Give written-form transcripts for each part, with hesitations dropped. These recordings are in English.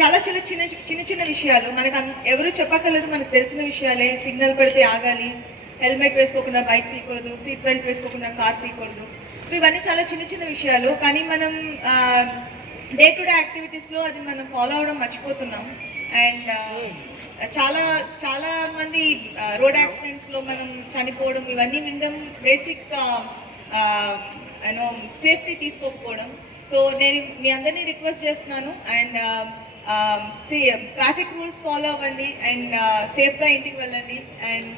చాలా చిన్న విషయాలు మనకు ఎవరు చెప్పక్కర్లేదు, మనకు తెలిసిన విషయాలే. సిగ్నల్ పడితే ఆగాలి, హెల్మెట్ వేసుకోకుండా బైక్ తీయకూడదు, సీట్ బెల్ట్ వేసుకోకుండా కార్ తీయకూడదు. సో ఇవన్నీ చాలా చిన్న విషయాలు, కానీ మనం డే టు డే యాక్టివిటీస్లో అది మనం ఫాలో అవడం మర్చిపోతున్నాం. అండ్ చాలా చాలా మంది రోడ్ యాక్సిడెంట్స్లో మనం చనిపోవడం, ఇవన్నీ వినడం బేసిక్ సేఫ్టీ తీసుకోకపోవడం. సో నేను మీ అందరినీ రిక్వెస్ట్ చేస్తున్నాను, అండ్ ట్రాఫిక్ రూల్స్ ఫాలో అవ్వండి, అండ్ సేఫ్గా ఇంటికి వెళ్ళండి, అండ్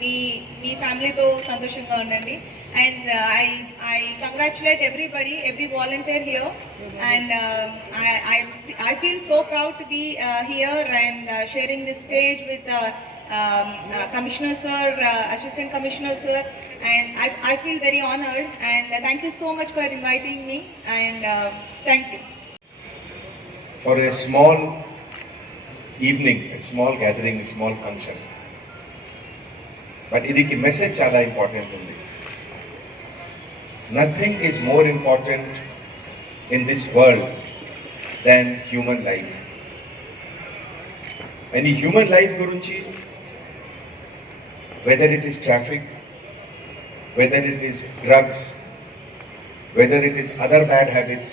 మీ ఫ్యామిలీతో సంతోషంగా ఉండండి. And I congratulate every volunteer here, and I feel so proud to be here and sharing this stage with Commissioner Sir, Assistant Commissioner Sir, and I feel very honored, and thank you so much for inviting me, and thank you. For a small evening, a small gathering, a small function, but idiki message chala important undi. Nothing is more important in this world than human life. Any human life gurunchi, whether it is traffic, whether it is drugs, whether it is other bad habits,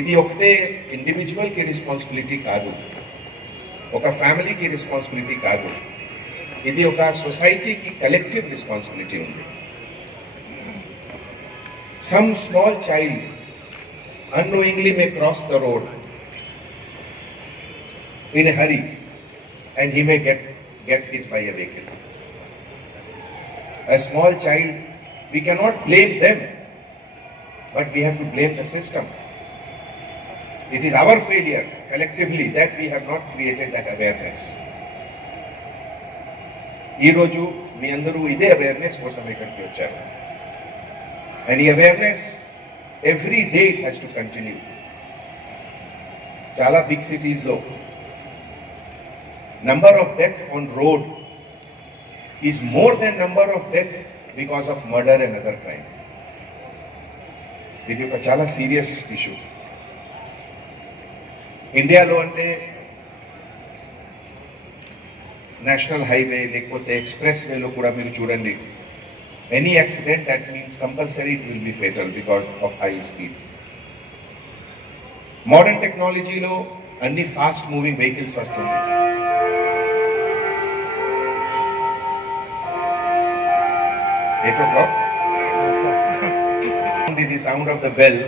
ఇది ఒకటే ఇండివిజువల్కి responsibility కాదు, ఒక ఫ్యామిలీకి responsibility కాదు, ఇది ఒక సొసైటీకి collective responsibility ఉంది. Some small child unknowingly may cross the road in a hurry and he may get hit by a vehicle. A small child, we cannot blame them, but we have to blame the system. It is our failure collectively that we have not created that awareness. ఈ రోజు మీ అందరూ ఇదే awareness కోసం ఇక్కడికి వచ్చారు. And awareness, every day it has to continue. Chala big cities lo number of death on road is more than number of death because of murder and other crime. It is a chala serious issue. India lo ante national highway lekapothe expressway lo kuda meeru chudandi, any accident, that means compulsory it will be fatal because of high speed. Modern technology lo anni fast moving vehicles vastundi. 8 o'clock. The sound of the bell,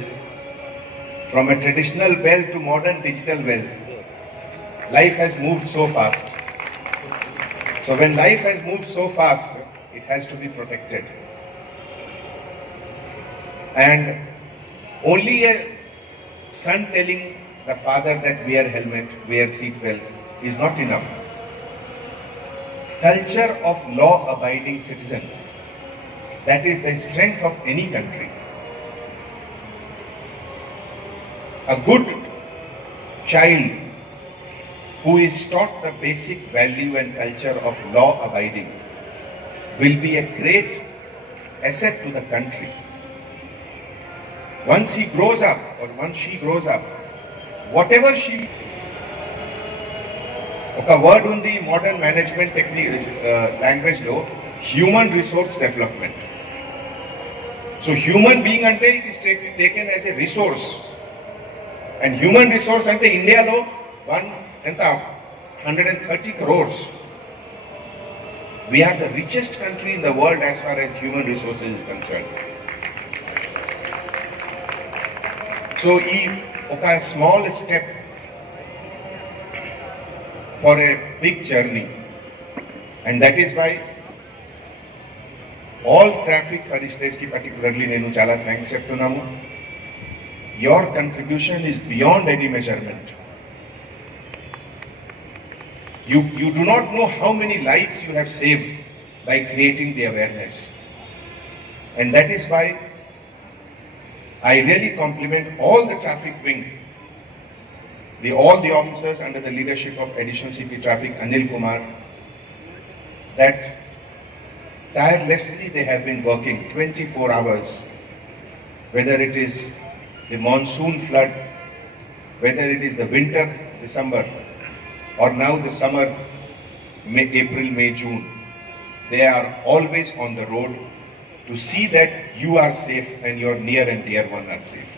from a traditional bell to modern digital bell. Life has moved so fast. So when life has moved so fast, it has to be protected. And only a son telling the father that wear helmet, wear seat belt is not enough. Culture of law-abiding citizen, that is the strength of any country. A good child who is taught the basic value and culture of law-abiding will be a great asset to the country. Once he grows up, or once she grows up, whatever she... Okay, word on the modern management technique language lo, human resource development. So human being ante it is taken as a resource, and human resource ante India lo 130 crores. We are the richest country in the world as far as human resources is concerned. So, a small step for a big journey, and that is why all traffic faristas ki particularly nenu chala thanks cheptunnamu. Your contribution is beyond any measurement. You do not know how many lives you have saved by creating the awareness. And that is why I really compliment all the traffic wing, all the officers under the leadership of Additional CP Traffic Anil Kumar, that tirelessly they have been working 24 hours, whether it is the monsoon flood, whether it is the winter December, or now the summer, April, May, June, they are always on the road to see that you are safe and your near and dear one are safe.